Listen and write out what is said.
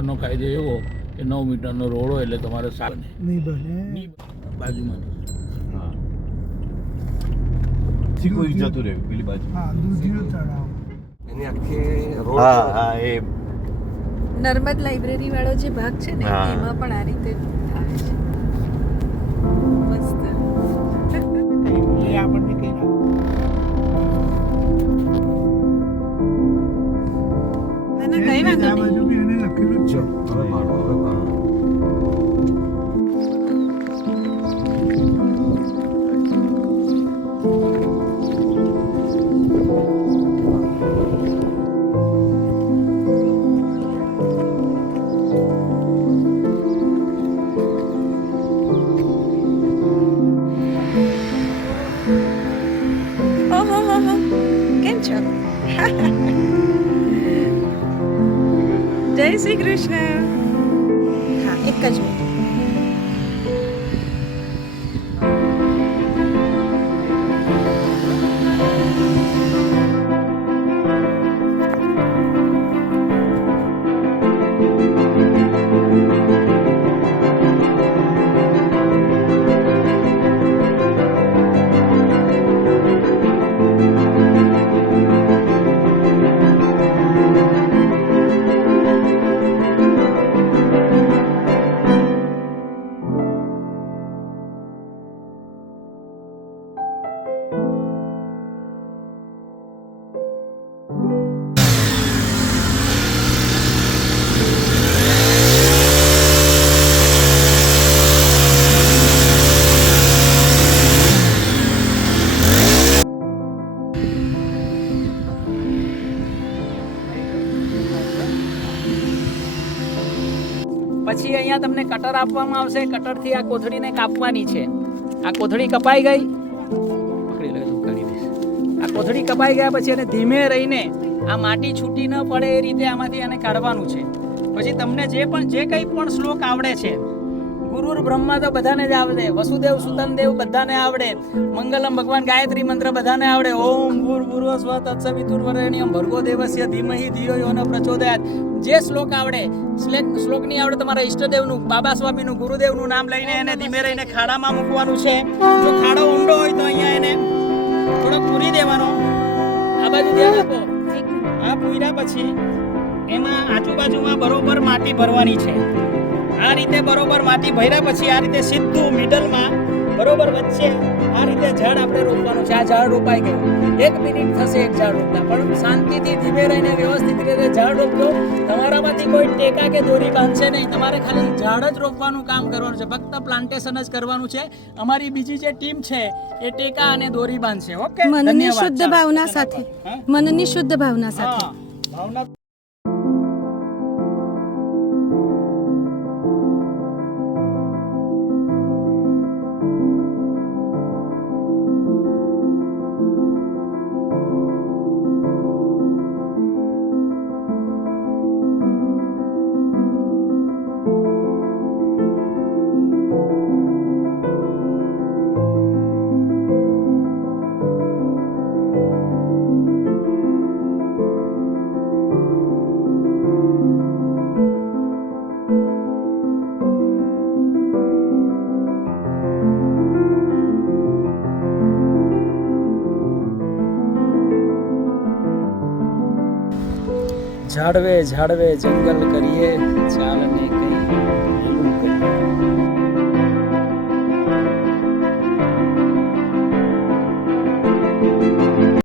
સરકારનો કાયદો એવો કે 9 મીટરનો રોડ હોય એટલે તમારે સારું નહીં બને. બાજુમાં હા ચીકુઈ જતું રહ્યું પેલી બાજુ. હા, દૂધીનો તળાવ. એની આખી રોડ હા હા એ નર્મદ લાઇબ્રેરી વાળો જે ભાગ છે ને હા. એમાં પણ આ રીતે થાય છે. મસ્ત. એ આપણને કઈ ના ના કઈ વાંધો આ નહીં. બાજુ બી એને લખેલું જ છે. હવે મારો હવે ઓહો કેમ છો? જય શ્રી કૃષ્ણ. હા એક જ મિનિટ. પછી અહીંયા તમને કટર આપવામાં આવશે. કટરથી આ કોથળીને કાપવાની છે. આ કોથળી કપાઈ ગઈ, પકડી લે, ઉતારી દઈશ. આ કોથળી કપાઈ ગયા પછી એને ધીમે રહીને આ માટી છૂટી ન પડે એ રીતે આમાંથી એને કાઢવાનું છે. પછી તમને જે કંઈ પણ શ્લોક આવડે છે, ગુરુર બ્રહ્મા તો બધાને જ આવડે, વસુદેવ સુતન દેવ બધાને આવડે, મંગલમ ભગવાન ગાયત્રી મંત્ર બધાને આવડે, ઓમ ભૂર્ભુવઃ સ્વઃ તત્સવિતુર્વરેણ્યમ ભર્ગો દેવસ્ય ધીમહિ ધિયો યો ન પ્રચોદયાત. જે શ્લોક આવડે, શ્લોક નહીં આવડે તમારા ઈષ્ટદેવનું, બાબા સ્વામીનું, ગુરુદેવનું નામ લઈને એને ધીમે રહીને ખાડામાં મૂકવાનું છે. જો ખાડો ઊંડો હોય તો અહીંયા એને થોડો પૂરી દેવાનો. આ બાજુ ધ્યાન આપો. આ પૂર્યા પછી એમાં આજુબાજુમાં બરોબર માટી ભરવાની છે. આ રીતે બરોબર માટી ભર્યા પછી આ રીતે સીધું મિડલમાં બરોબર વચ્ચે આ રીતે ઝાડ આપણે રોપવાનું છે. આ ઝાડ રોપાઈ ગયું. 1 મિનિટ થશે એક ઝાડ રોપતા, પણ શાંતિથી ધીમે રહીને વ્યવસ્થિત રીતે ઝાડ રોપજો. તમારામાંથી કોઈ ટેકા કે દોરી બાંધશે નહીં. તમારે ખાલી ઝાડ જ રોપવાનું કામ કરવાનું છે, ફક્ત પ્લાન્ટેશન જ કરવાનું છે. અમારી બીજી જે ટીમ છે એ ટેકા અને દોરી બાંધશે. ઓકે, મનની શુદ્ધ ભાવના સાથે. મનની શુદ્ધ ભાવના સાથે. હા, ભાવના. ઝાડવે ઝાડવે જંગલ કરીએ, ચાલને કઈ લીલું કરીએ.